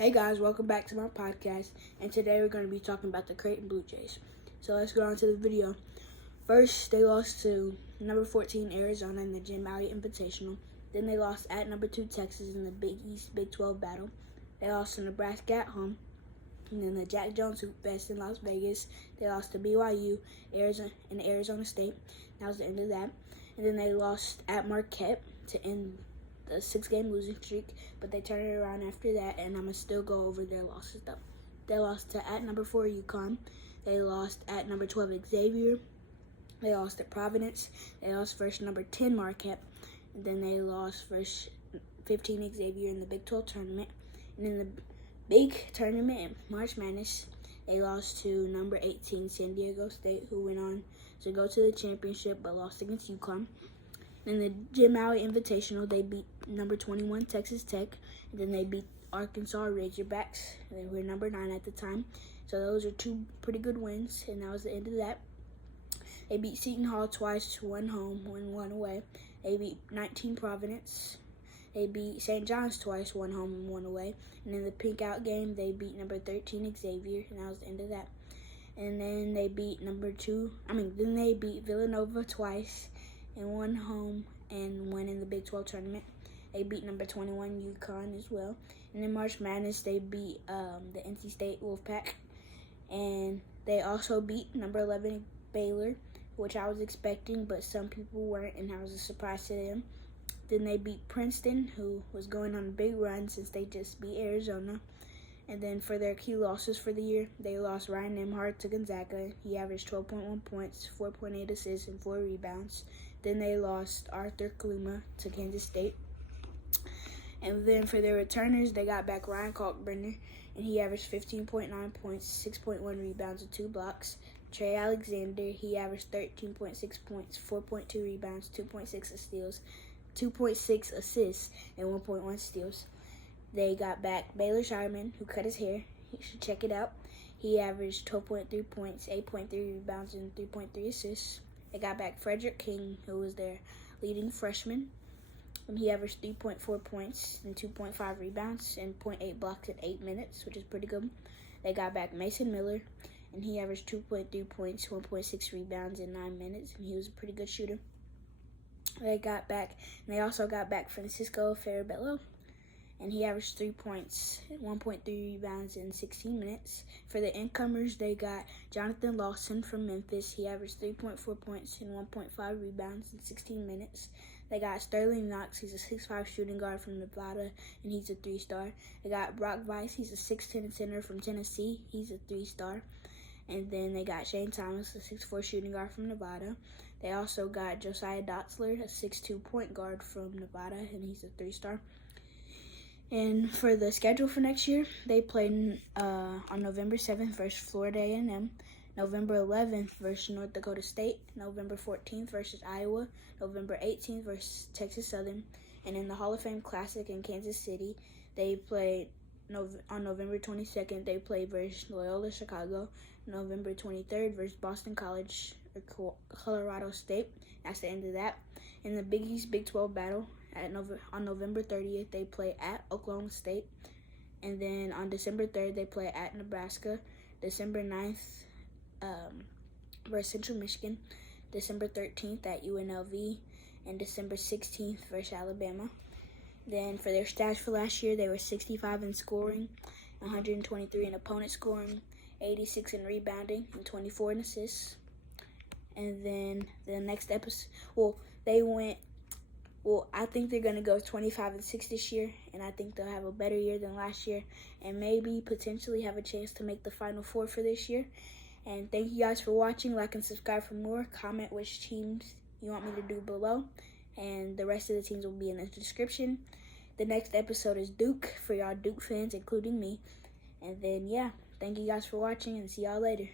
Hey guys, welcome back to my podcast, and today we're going to be talking about the Creighton Bluejays. So let's go on to the video. First, they lost to number 14 Arizona in the Jim Alley Invitational. Then they lost at number 2 Texas in the Big East Big 12 battle. They lost to Nebraska at home. And then the Jack Jones Hoop Fest in Las Vegas. They lost to BYU, Arizona State. That was the end of that. And then they lost at Marquette to end the 6-game losing streak, but they turned it around after that, and I'm going to still go over their losses, though. They lost to at number 4 UConn. They lost at number 12 Xavier. They lost at Providence. They lost versus number 10 Marquette. And then they lost versus 15 Xavier in the Big 12 tournament. And in the big tournament, March Madness, they lost to number 18 San Diego State, who went on to go to the championship but lost against UConn. In the Jim Alley Invitational, they beat number 21 Texas Tech, and then they beat Arkansas Razorbacks. They were number 9 at the time, so those are two pretty good wins, and that was the end of that. They beat Seton Hall twice, one home, one away. They beat 19 Providence. They beat St. John's twice, one home and one away. And in the pink out game, they beat number 13 Xavier, and that was the end of that. And then they beat then they beat Villanova twice, and one home and one in the Big 12 tournament. They beat number 21 UConn as well. And in March Madness, they beat the NC State Wolfpack. And they also beat number 11 Baylor, which I was expecting, but some people weren't, and I was a surprise to them. Then they beat Princeton, who was going on a big run since they just beat Arizona. And then for their key losses for the year, they lost Ryan Nembhard to Gonzaga. He averaged 12.1 points, 4.8 assists, and 4 rebounds. Then they lost Arthur Kaluma to Kansas State. And then for their returners, they got back Ryan Kalkbrenner, and he averaged 15.9 points, 6.1 rebounds, and 2 blocks. Trey Alexander, he averaged 13.6 points, 4.2 rebounds, 2.6 assists, and 1.1 steals. They got back Baylor Shireman, who cut his hair. You should check it out. He averaged 12.3 points, 8.3 rebounds, and 3.3 assists. They got back Frederick King, who was their leading freshman. And he averaged 3.4 points and 2.5 rebounds and 0.8 blocks in 8 minutes, which is pretty good. They got back Mason Miller, and he averaged 2.3 points, 1.6 rebounds in 9 minutes, and he was a pretty good shooter. They also got back Francisco Farabello, and he averaged 3 points, 1.3 rebounds in 16 minutes. For the incomers, they got Jonathan Lawson from Memphis. He averaged 3.4 points and 1.5 rebounds in 16 minutes. They got Sterling Knox. He's a 6'5 shooting guard from Nevada, and he's a 3-star. They got Brock Weiss. He's a 6'10 center from Tennessee. He's a 3-star. And then they got Shane Thomas, a 6'4 shooting guard from Nevada. They also got Josiah Dotzler, a 6'2 point guard from Nevada, and he's a 3-star. And for the schedule for next year, they played on November 7th versus Florida A&M, November 11th versus North Dakota State, November 14th versus Iowa, November 18th versus Texas Southern, and in the Hall of Fame Classic in Kansas City, they played on November 22nd, they played versus Loyola Chicago, November 23rd versus Boston College or Colorado State. That's the end of that. In the Big East Big 12 battle, on November 30th, they play at Oklahoma State. And then on December 3rd, they play at Nebraska. December 9th versus Central Michigan. December 13th at UNLV. And December 16th versus Alabama. Then for their stats for last year, they were 65 in scoring, 123 in opponent scoring, 86 in rebounding, and 24 in assists. And then the next episode, I think they're going to go 25-6 this year, and I think they'll have a better year than last year, and maybe potentially have a chance to make the Final Four for this year. And thank you guys for watching. Like and subscribe for more. Comment which teams you want me to do below, and the rest of the teams will be in the description. The next episode is Duke for y'all Duke fans, including me. And then, yeah, thank you guys for watching, and see y'all later.